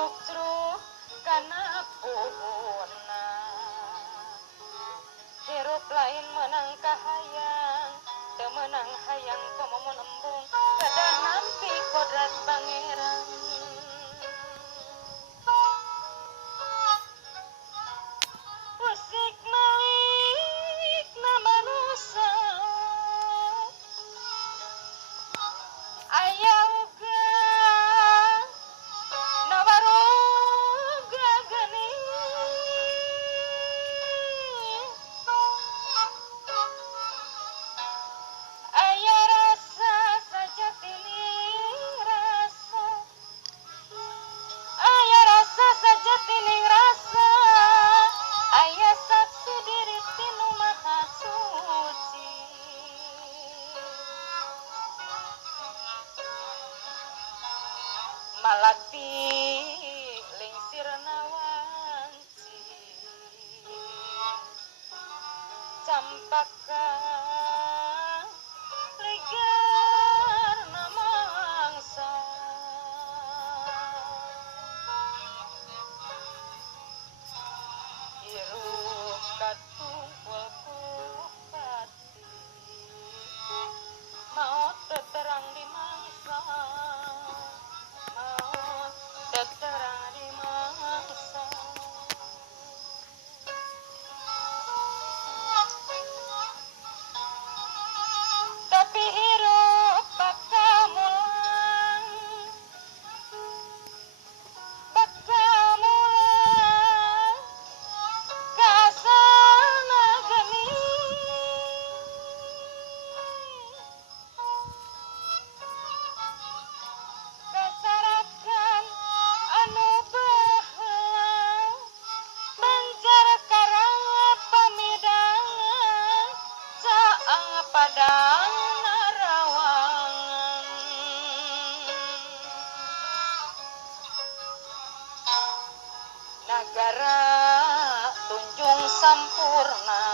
cruk-cruk kana puhuna hirup lain menang kahayang teu meunang hayang komomo embung kedah nampi kodrat pangeran musik malik na manusia aya uga na waroga geuning aya rasa sajatining rasa aya rasa sajatining rasa aya saksi diri tinu maha suci malati lingsirna wanci campaka ligarna mangsa hirup katumpul ku pati maot teu terang di mangsa maot teu terang di mangsa tapi hirup bakamulan kasana geuning kasarakan anu baheula banjar karang pamidangan caang padang narawangan nagara tunjung sampurna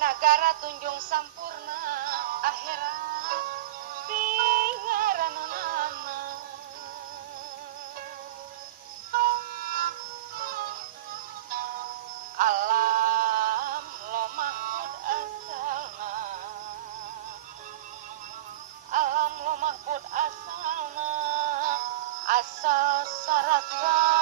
nagara tunjung sampurna akhirat pingaranana alam lomahpud asalna alam lomahpud asalna asal saraka